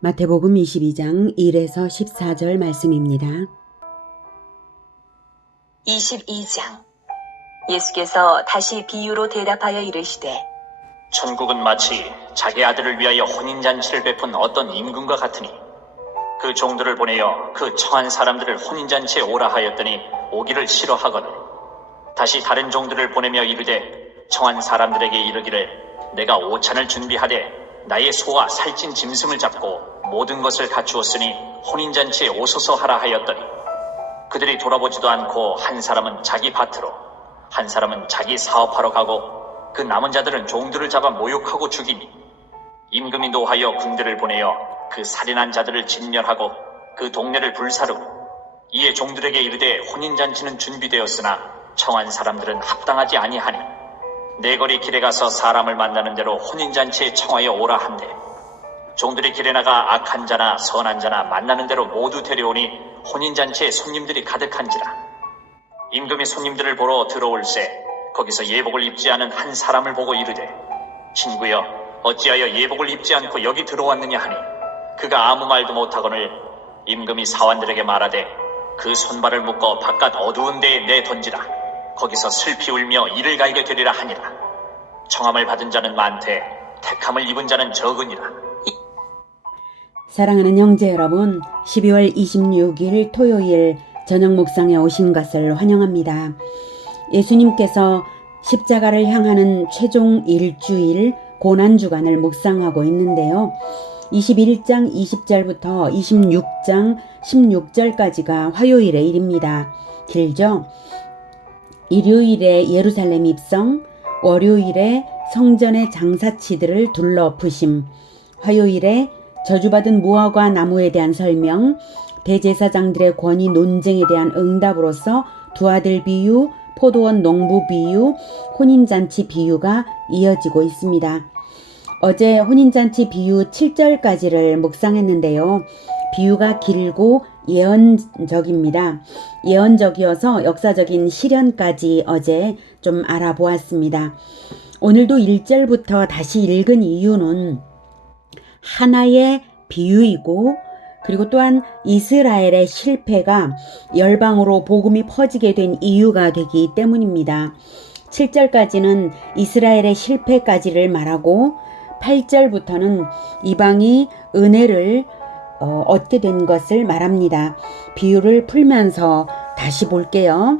마태복음 22장 1에서 14절 말씀입니다. 22장 예수께서 다시 비유로 대답하여 이르시되 천국은 마치 자기 아들을 위하여 혼인잔치를 베푼 어떤 임금과 같으니 그 종들을 보내어 그 청한 사람들을 혼인잔치에 오라 하였더니 오기를 싫어하거늘 다시 다른 종들을 보내며 이르되 청한 사람들에게 이르기를 내가 오찬을 준비하되 나의 소와 살찐 짐승을 잡고 모든 것을 갖추었으니 혼인잔치에 오소서 하라 하였더니 그들이 돌아보지도 않고 한 사람은 자기 밭으로 한 사람은 자기 사업하러 가고 그 남은 자들은 종들을 잡아 모욕하고 죽이니 임금이 노하여 군대를 보내어 그 살인한 자들을 진멸하고 그 동네를 불사르고 이에 종들에게 이르되 혼인잔치는 준비되었으나 청한 사람들은 합당하지 아니하니 내 거리 길에 가서 사람을 만나는 대로 혼인잔치에 청하여 오라 한대 종들이 길에 나가 악한 자나 선한 자나 만나는 대로 모두 데려오니 혼인잔치에 손님들이 가득한지라 임금이 손님들을 보러 들어올새 거기서 예복을 입지 않은 한 사람을 보고 이르되 친구여 어찌하여 예복을 입지 않고 여기 들어왔느냐 하니 그가 아무 말도 못하거늘 임금이 사환들에게 말하되 그 손발을 묶어 바깥 어두운 데에 내던지라 거기서 슬피 울며 이를 갈게 되리라 하니라 청함을 받은 자는 많되 택함을 입은 자는 적으니라. 사랑하는 형제 여러분, 12월 26일 토요일 저녁 묵상에 오신 것을 환영합니다. 예수님께서 십자가를 향하는 최종 일주일 고난주간을 묵상하고 있는데요. 21장 20절부터 26장 16절까지가 화요일의 일입니다. 길죠? 일요일에 예루살렘 입성, 월요일에 성전의 장사치들을 둘러 부심, 화요일에 저주받은 무화과 나무에 대한 설명, 대제사장들의 권위 논쟁에 대한 응답으로서 두 아들 비유, 포도원 농부 비유, 혼인잔치 비유가 이어지고 있습니다. 어제 혼인잔치 비유 7절까지를 묵상했는데요. 비유가 길고 예언적입니다. 예언적이어서 역사적인 실현까지 어제 좀 알아보았습니다. 오늘도 1절부터 다시 읽은 이유는 하나의 비유이고 그리고 또한 이스라엘의 실패가 열방으로 복음이 퍼지게 된 이유가 되기 때문입니다. 7절까지는 이스라엘의 실패까지를 말하고 8절부터는 이방이 은혜를 얻게 된 것을 말합니다. 비유를 풀면서 다시 볼게요.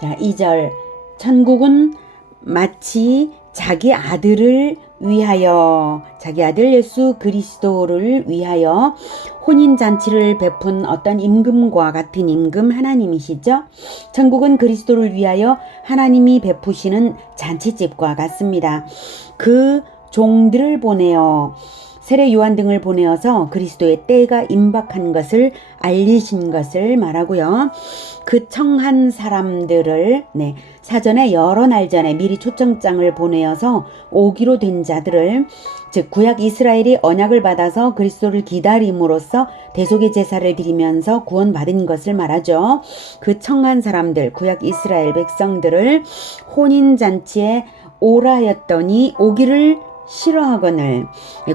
자, 2절 천국은 마치 자기 아들을 위하여 자기 아들 예수 그리스도를 위하여 혼인잔치를 베푼 어떤 임금과 같은 임금 하나님이시죠. 천국은 그리스도를 위하여 하나님이 베푸시는 잔치집과 같습니다. 그 종들을 보내어 세례 요한 등을 보내어서 그리스도의 때가 임박한 것을 알리신 것을 말하고요. 그 청한 사람들을 사전에 여러 날 전에 미리 초청장을 보내어서 오기로 된 자들을 즉 구약 이스라엘이 언약을 받아서 그리스도를 기다림으로써 대속의 제사를 드리면서 구원받은 것을 말하죠. 그 청한 사람들 구약 이스라엘 백성들을 혼인잔치에 오라 하였더니 오기를 싫어하거늘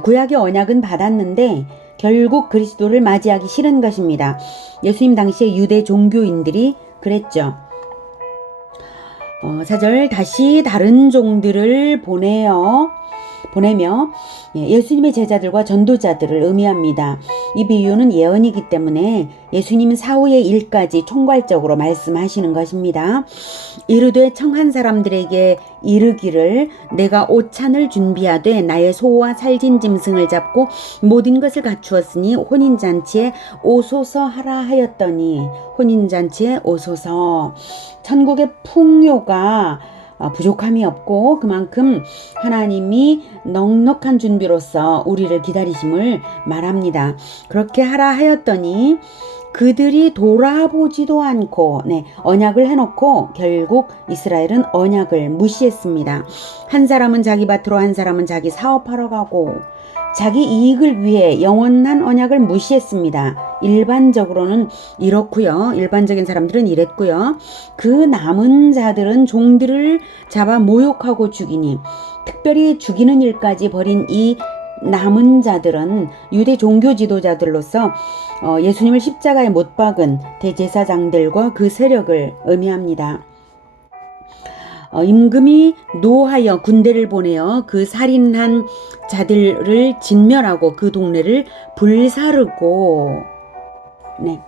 구약의 언약은 받았는데 결국 그리스도를 맞이하기 싫은 것입니다. 예수님 당시에 유대 종교인들이 그랬죠. 4절 다시 다른 종들을 보내며 예수님의 제자들과 전도자들을 의미합니다. 이 비유는 예언이기 때문에 예수님 사후의 일까지 총괄적으로 말씀하시는 것입니다. 이르되 청한 사람들에게 이르기를 내가 오찬을 준비하되 나의 소와 살진 짐승을 잡고 모든 것을 갖추었으니 혼인잔치에 오소서 하라 하였더니 혼인잔치에 오소서. 천국의 풍요가 부족함이 없고 그만큼 하나님이 넉넉한 준비로서 우리를 기다리심을 말합니다. 그렇게 하라 하였더니 그들이 돌아보지도 않고 언약을 해놓고 결국 이스라엘은 언약을 무시했습니다. 한 사람은 자기 밭으로 한 사람은 자기 사업하러 가고 자기 이익을 위해 영원한 언약을 무시했습니다. 일반적으로는 이렇고요. 일반적인 사람들은 이랬고요. 그 남은 자들은 종들을 잡아 모욕하고 죽이니 특별히 죽이는 일까지 벌인 이 남은 자들은 유대 종교 지도자들로서 예수님을 십자가에 못 박은 대제사장들과 그 세력을 의미합니다. 임금이 노하여 군대를 보내어 그 살인한 자들을 진멸하고 그 동네를 불사르고, 네.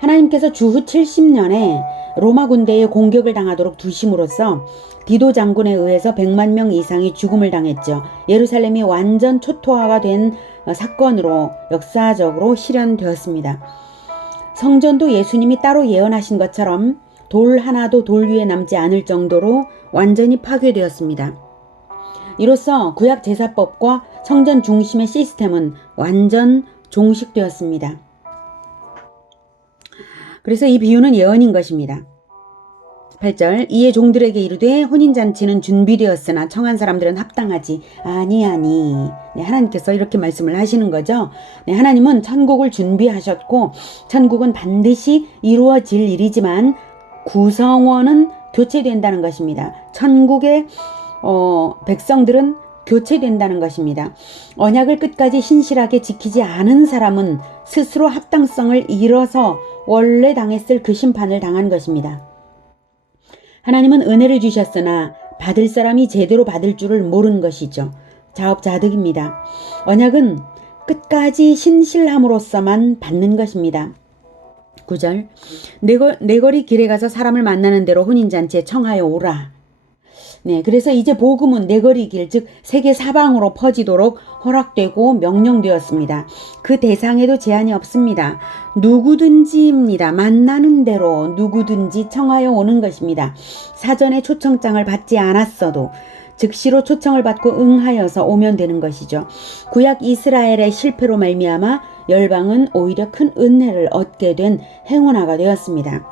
하나님께서 주후 70년에 로마 군대의 공격을 당하도록 두심으로써 디도 장군에 의해서 100만 명 이상이 죽음을 당했죠. 예루살렘이 완전 초토화가 된 사건으로 역사적으로 실현되었습니다. 성전도 예수님이 따로 예언하신 것처럼 돌 하나도 돌 위에 남지 않을 정도로 완전히 파괴되었습니다. 이로써 구약 제사법과 성전 중심의 시스템은 완전 종식되었습니다. 그래서 이 비유는 예언인 것입니다. 8절 이에 종들에게 이르되 혼인잔치는 준비되었으나 청한 사람들은 합당하지 아니하니. 네, 하나님께서 이렇게 말씀을 하시는 거죠. 네, 하나님은 천국을 준비하셨고 천국은 반드시 이루어질 일이지만 구성원은 교체된다는 것입니다. 천국의 백성들은 교체된다는 것입니다. 언약을 끝까지 신실하게 지키지 않은 사람은 스스로 합당성을 잃어서 원래 당했을 그 심판을 당한 것입니다. 하나님은 은혜를 주셨으나 받을 사람이 제대로 받을 줄을 모르는 것이죠. 자업자득입니다. 언약은 끝까지 신실함으로써만 받는 것입니다. 9절 내거리 길에 가서 사람을 만나는 대로 혼인잔치에 청하여 오라. 네, 그래서 이제 복음은 내거리 길, 즉 세계 사방으로 퍼지도록 허락되고 명령되었습니다. 그 대상에도 제한이 없습니다. 누구든지입니다. 만나는 대로 누구든지 청하여 오는 것입니다. 사전에 초청장을 받지 않았어도 즉시로 초청을 받고 응하여서 오면 되는 것이죠. 구약 이스라엘의 실패로 말미암아 열방은 오히려 큰 은혜를 얻게 된 행운아가 되었습니다.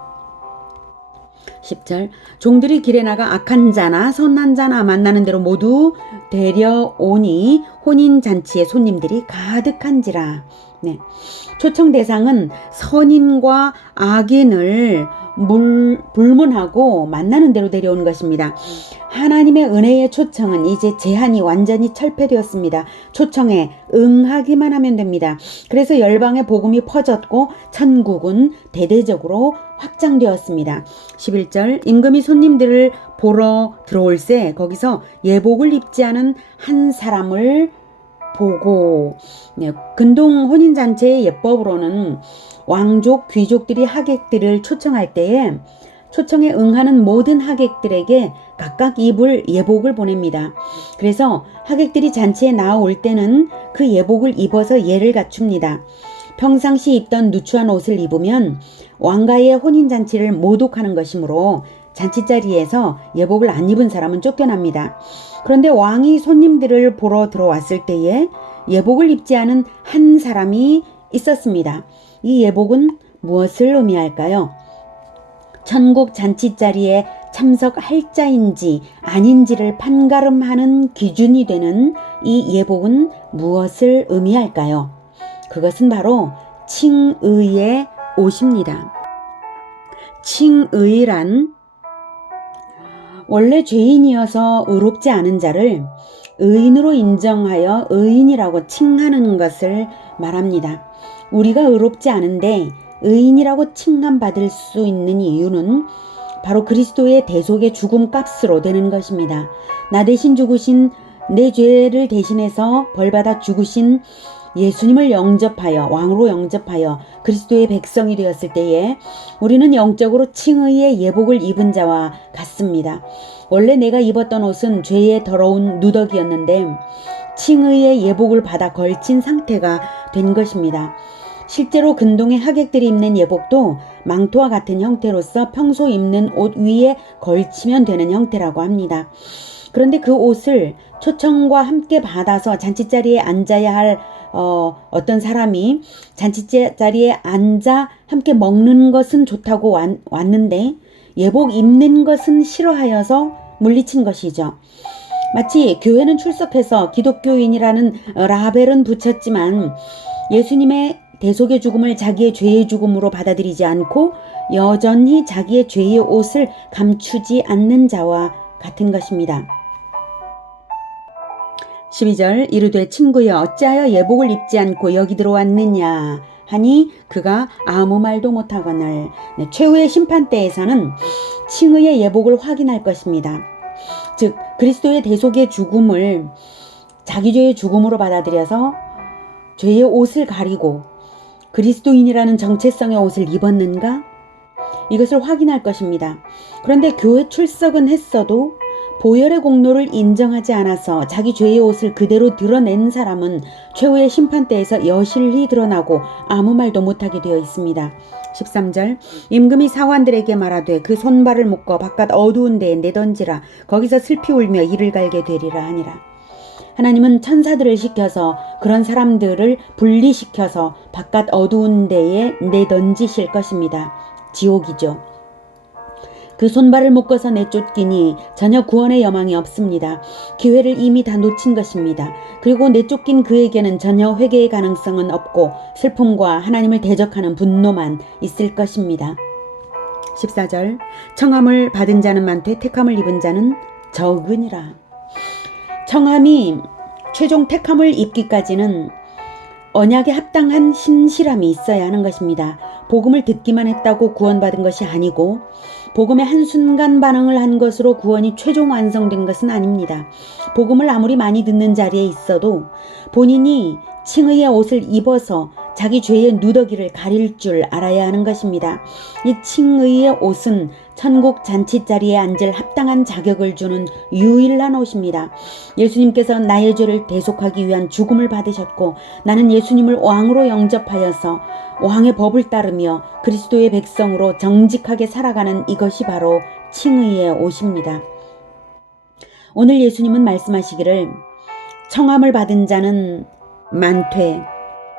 10절 종들이 길에 나가 악한 자나 선한 자나 만나는 대로 모두 데려오니 혼인잔치에 손님들이 가득한지라. 네. 초청 대상은 선인과 악인을 불문하고 만나는 대로 데려오는 것입니다. 하나님의 은혜의 초청은 이제 제한이 완전히 철폐되었습니다. 초청에 응하기만 하면 됩니다. 그래서 열방의 복음이 퍼졌고 천국은 대대적으로 확장되었습니다. 11절 임금이 손님들을 보러 들어올세 거기서 예복을 입지 않은 한 사람을 보고. 네, 근동 혼인잔치의 예법으로는 왕족, 귀족들이 하객들을 초청할 때에 초청에 응하는 모든 하객들에게 각각 입을 예복을 보냅니다. 그래서 하객들이 잔치에 나올 때는 그 예복을 입어서 예를 갖춥니다. 평상시 입던 누추한 옷을 입으면 왕가의 혼인잔치를 모독하는 것이므로 잔치자리에서 예복을 안 입은 사람은 쫓겨납니다. 그런데 왕이 손님들을 보러 들어왔을 때에 예복을 입지 않은 한 사람이 있었습니다. 이 예복은 무엇을 의미할까요? 천국 잔치자리에 참석할 자인지 아닌지를 판가름하는 기준이 되는 이 예복은 무엇을 의미할까요? 그것은 바로 칭의의 옷입니다. 칭의란 원래 죄인이어서 의롭지 않은 자를 의인으로 인정하여 의인이라고 칭하는 것을 말합니다. 우리가 의롭지 않은데 의인이라고 칭함받을 수 있는 이유는 바로 그리스도의 대속의 죽음 값으로 되는 것입니다. 나 대신 죽으신 내 죄를 대신해서 벌받아 죽으신 예수님을 영접하여 왕으로 영접하여 그리스도의 백성이 되었을 때에 우리는 영적으로 칭의의 예복을 입은 자와 같습니다. 원래 내가 입었던 옷은 죄의 더러운 누더기였는데 칭의의 예복을 받아 걸친 상태가 된 것입니다. 실제로 근동의 하객들이 입는 예복도 망토와 같은 형태로서 평소 입는 옷 위에 걸치면 되는 형태라고 합니다. 그런데 그 옷을 초청과 함께 받아서 잔치자리에 앉아야 할 어떤 사람이 잔치자리에 앉아 함께 먹는 것은 좋다고 왔는데 예복 입는 것은 싫어하여서 물리친 것이죠. 마치 교회는 출석해서 기독교인이라는 라벨은 붙였지만 예수님의 대속의 죽음을 자기의 죄의 죽음으로 받아들이지 않고 여전히 자기의 죄의 옷을 감추지 않는 자와 같은 것입니다. 12절 이르되 친구여 어찌하여 예복을 입지 않고 여기 들어왔느냐 하니 그가 아무 말도 못하거늘. 최후의 심판대에서는 칭의의 예복을 확인할 것입니다. 즉 그리스도의 대속의 죽음을 자기 죄의 죽음으로 받아들여서 죄의 옷을 가리고 그리스도인이라는 정체성의 옷을 입었는가? 이것을 확인할 것입니다. 그런데 교회 출석은 했어도 보혈의 공로를 인정하지 않아서 자기 죄의 옷을 그대로 드러낸 사람은 최후의 심판대에서 여실히 드러나고 아무 말도 못하게 되어 있습니다. 13절 임금이 사관들에게 말하되 그 손발을 묶어 바깥 어두운 데에 내던지라. 거기서 슬피 울며 이를 갈게 되리라 하니라. 하나님은 천사들을 시켜서 그런 사람들을 분리시켜서 바깥 어두운 데에 내던지실 것입니다. 지옥이죠. 그 손발을 묶어서 내쫓기니 전혀 구원의 여망이 없습니다. 기회를 이미 다 놓친 것입니다. 그리고 내쫓긴 그에게는 전혀 회개의 가능성은 없고 슬픔과 하나님을 대적하는 분노만 있을 것입니다. 14절 청함을 받은 자는 많되 택함을 입은 자는 적으니라. 청함이 최종 택함을 입기까지는 언약에 합당한 신실함이 있어야 하는 것입니다. 복음을 듣기만 했다고 구원받은 것이 아니고 복음의 한순간 반응을 한 것으로 구원이 최종 완성된 것은 아닙니다. 복음을 아무리 많이 듣는 자리에 있어도 본인이 칭의의 옷을 입어서 자기 죄의 누더기를 가릴 줄 알아야 하는 것입니다. 이 칭의의 옷은 천국 잔치자리에 앉을 합당한 자격을 주는 유일한 옷입니다. 예수님께서 나의 죄를 대속하기 위한 죽음을 받으셨고 나는 예수님을 왕으로 영접하여서 왕의 법을 따르며 그리스도의 백성으로 정직하게 살아가는 이것이 바로 칭의의 옷입니다. 오늘 예수님은 말씀하시기를 청함을 받은 자는 많되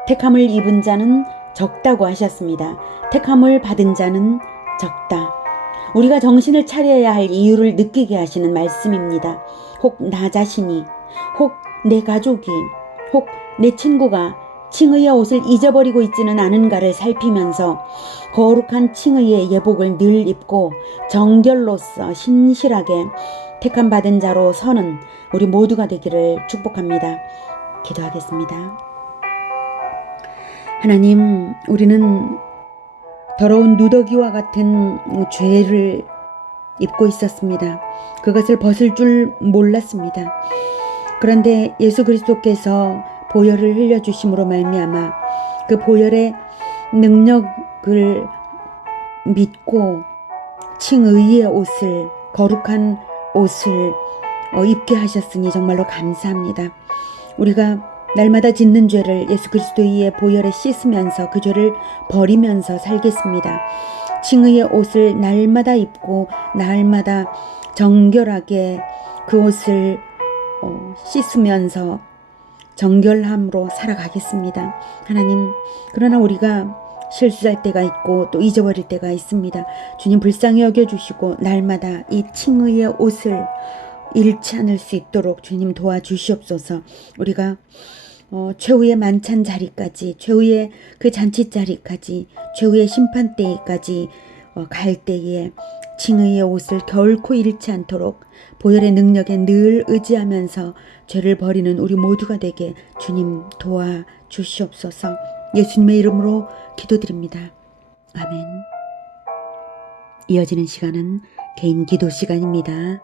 택함을 입은 자는 적다고 하셨습니다. 택함을 받은 자는 적다. 우리가 정신을 차려야 할 이유를 느끼게 하시는 말씀입니다. 혹 나 자신이, 혹 내 가족이, 혹 내 친구가 칭의의 옷을 잊어버리고 있지는 않은가를 살피면서 거룩한 칭의의 예복을 늘 입고 정결로서 신실하게 택함 받은 자로 서는 우리 모두가 되기를 축복합니다. 기도하겠습니다. 하나님, 우리는 더러운 누더기와 같은 죄를 입고 있었습니다. 그것을 벗을 줄 몰랐습니다. 그런데 예수 그리스도께서 보혈을 흘려주심으로 말미암아 그 보혈의 능력을 믿고 칭의의 옷을, 거룩한 옷을 입게 하셨으니 정말로 감사합니다. 우리가 날마다 짓는 죄를 예수 그리스도의 보혈에 씻으면서 그 죄를 버리면서 살겠습니다. 칭의의 옷을 날마다 입고 날마다 정결하게 그 옷을 씻으면서 정결함으로 살아가겠습니다. 하나님, 그러나 우리가 실수할 때가 있고 또 잊어버릴 때가 있습니다. 주님 불쌍히 여겨주시고 날마다 이 칭의의 옷을 잃지 않을 수 있도록 주님 도와주시옵소서. 우리가 최후의 만찬 자리까지, 최후의 그 잔치 자리까지, 최후의 심판 때까지 갈 때에 칭의의 옷을 결코 잃지 않도록 보혈의 능력에 늘 의지하면서 죄를 버리는 우리 모두가 되게 주님 도와주시옵소서. 예수님의 이름으로 기도드립니다. 아멘. 이어지는 시간은 개인 기도 시간입니다.